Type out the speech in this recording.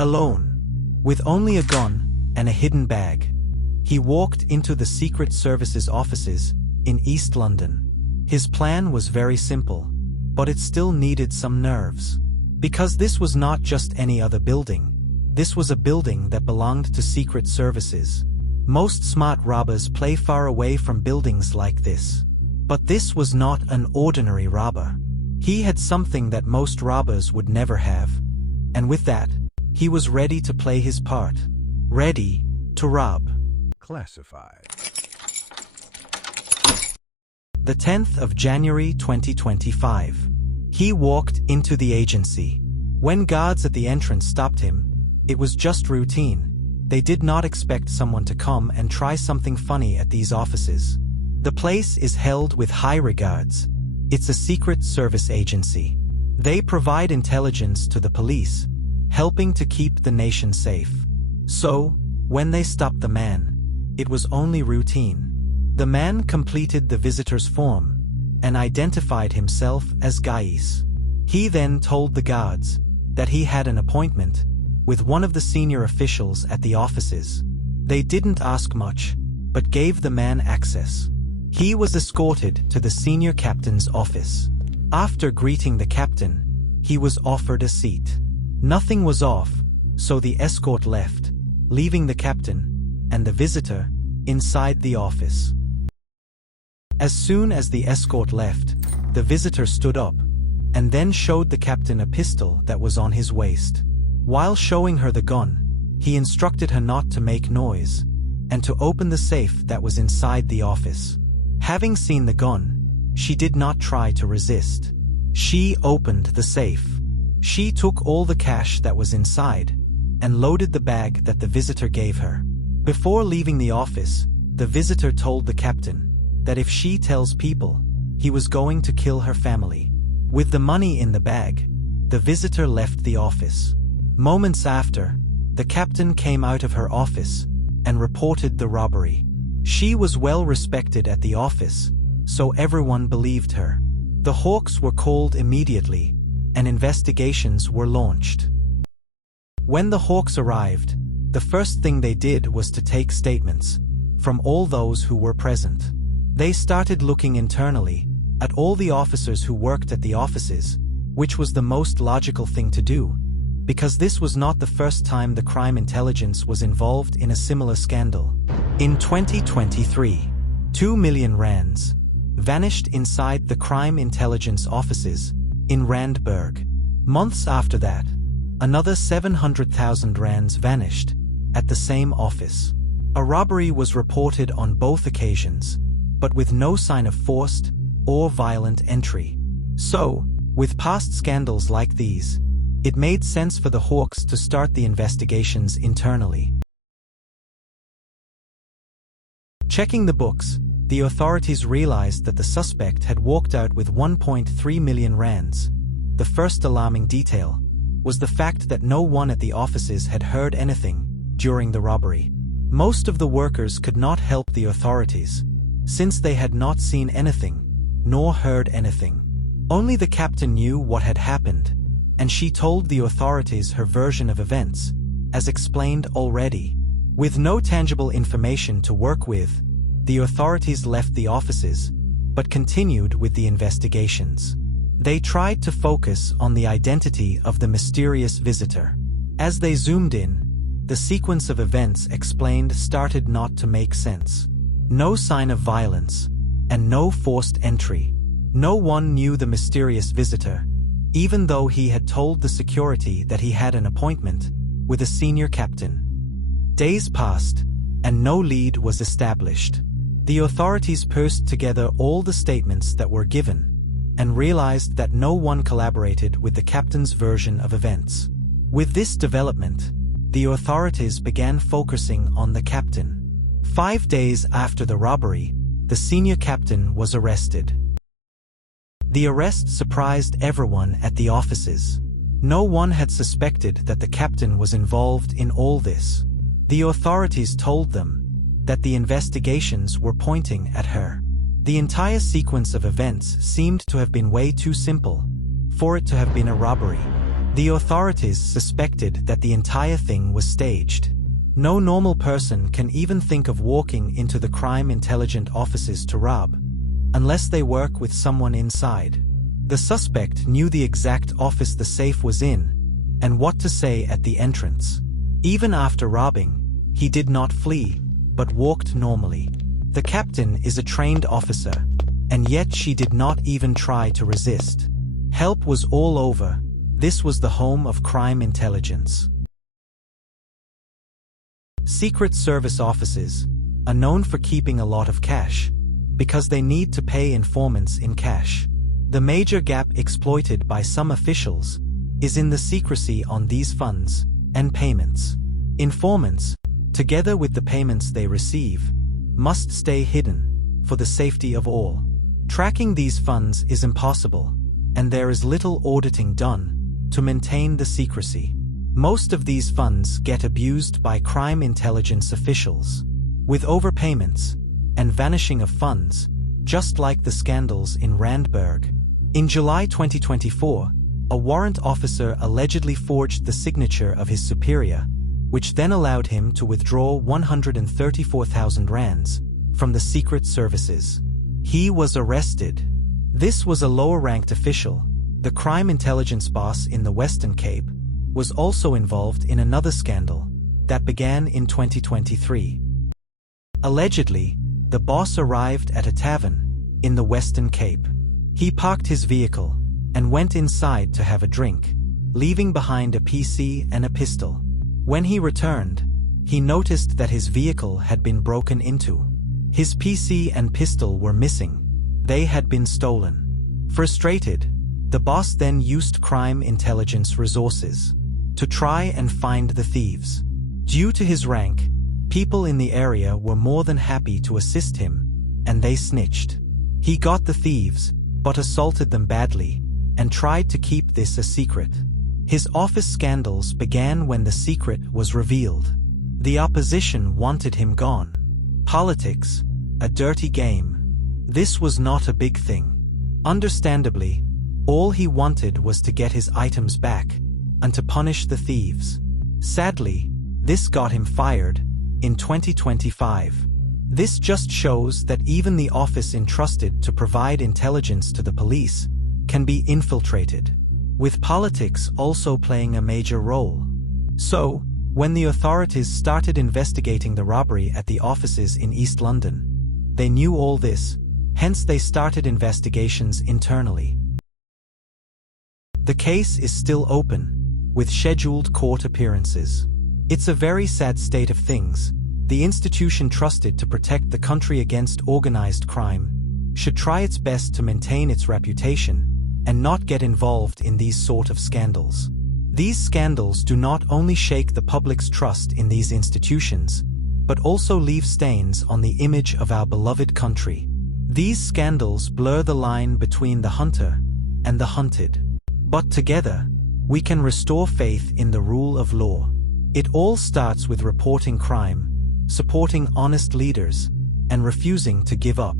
Alone, with only a gun and a hidden bag, he walked into the Secret Service's offices in East London. His plan was very simple, but it still needed some nerves. Because this was not just any other building. This was a building that belonged to Secret Services. Most smart robbers play far away from buildings like this. But this was not an ordinary robber. He had something that most robbers would never have. And with that, he was ready to play his part. Ready to rob. Classified. The 10th of January 2025. He walked into the agency. When guards at the entrance stopped him, it was just routine. They did not expect someone to come and try something funny at these offices. The place is held with high regards. It's a Secret Service agency. They provide intelligence to the police, helping to keep the nation safe. So, when they stopped the man, it was only routine. The man completed the visitor's form and identified himself as Gais. He then told the guards that he had an appointment with one of the senior officials at the offices. They didn't ask much, but gave the man access. He was escorted to the senior captain's office. After greeting the captain, he was offered a seat. Nothing was off, so the escort left, leaving the captain and the visitor inside the office. As soon as the escort left, the visitor stood up and then showed the captain a pistol that was on his waist. While showing her the gun, he instructed her not to make noise and to open the safe that was inside the office. Having seen the gun, she did not try to resist. She opened the safe. She took all the cash that was inside and loaded the bag that the visitor gave her. Before leaving the office, the visitor told the captain that if she tells people, he was going to kill her family. With the money in the bag, the visitor left the office. Moments after, the captain came out of her office and reported the robbery. She was well respected at the office, so everyone believed her. The Hawks were called immediately, and investigations were launched. When the Hawks arrived, the first thing they did was to take statements from all those who were present. They started looking internally at all the officers who worked at the offices, which was the most logical thing to do, because this was not the first time the crime intelligence was involved in a similar scandal. In 2023, 2 million rands vanished inside the crime intelligence offices in Randburg. Months after that, another 700,000 rands vanished at the same office. A robbery was reported on both occasions, but with no sign of forced or violent entry. So, with past scandals like these, it made sense for the Hawks to start the investigations internally. Checking the books, the authorities realized that the suspect had walked out with 1.3 million rands. The first alarming detail was the fact that no one at the offices had heard anything during the robbery. Most of the workers could not help the authorities, since they had not seen anything, nor heard anything. Only the captain knew what had happened, and she told the authorities her version of events, as explained already. With no tangible information to work with, the authorities left the offices, but continued with the investigations. They tried to focus on the identity of the mysterious visitor. As they zoomed in, the sequence of events explained started not to make sense. No sign of violence, and no forced entry. No one knew the mysterious visitor, even though he had told the security that he had an appointment with a senior captain. Days passed, and no lead was established. The authorities pieced together all the statements that were given, and realized that no one collaborated with the captain's version of events. With this development, the authorities began focusing on the captain. 5 days after the robbery, the senior captain was arrested. The arrest surprised everyone at the offices. No one had suspected that the captain was involved in all this. The authorities told them that the investigations were pointing at her. The entire sequence of events seemed to have been way too simple for it to have been a robbery. The authorities suspected that the entire thing was staged. No normal person can even think of walking into the crime intelligence offices to rob, unless they work with someone inside. The suspect knew the exact office the safe was in, and what to say at the entrance. Even after robbing, he did not flee, but walked normally. The captain is a trained officer, and yet she did not even try to resist. Help was all over. This was the home of crime intelligence. Secret Service offices are known for keeping a lot of cash, because they need to pay informants in cash. The major gap exploited by some officials is in the secrecy on these funds and payments. Informants, together with the payments they receive, must stay hidden for the safety of all. Tracking these funds is impossible, and there is little auditing done to maintain the secrecy. Most of these funds get abused by crime intelligence officials, with overpayments and vanishing of funds, just like the scandals in Randburg. In July 2024, a warrant officer allegedly forged the signature of his superior, which then allowed him to withdraw 134,000 rands from the secret services. He was arrested. This was a lower-ranked official. The crime intelligence boss in the Western Cape was also involved in another scandal that began in 2023. Allegedly, the boss arrived at a tavern in the Western Cape. He parked his vehicle and went inside to have a drink, leaving behind a PC and a pistol. When he returned, he noticed that his vehicle had been broken into. His PC and pistol were missing. They had been stolen. Frustrated, the boss then used crime intelligence resources to try and find the thieves. Due to his rank, people in the area were more than happy to assist him, and they snitched. He got the thieves, but assaulted them badly, and tried to keep this a secret. His office scandals began when the secret was revealed. The opposition wanted him gone. Politics, a dirty game. This was not a big thing. Understandably, all he wanted was to get his items back and to punish the thieves. Sadly, this got him fired in 2025. This just shows that even the office entrusted to provide intelligence to the police can be infiltrated, with politics also playing a major role. So, when the authorities started investigating the robbery at the offices in East London, they knew all this, hence they started investigations internally. The case is still open, with scheduled court appearances. It's a very sad state of things. The institution trusted to protect the country against organized crime should try its best to maintain its reputation and not get involved in these sort of scandals. These scandals do not only shake the public's trust in these institutions, but also leave stains on the image of our beloved country. These scandals blur the line between the hunter and the hunted. But together, we can restore faith in the rule of law. It all starts with reporting crime, supporting honest leaders, and refusing to give up.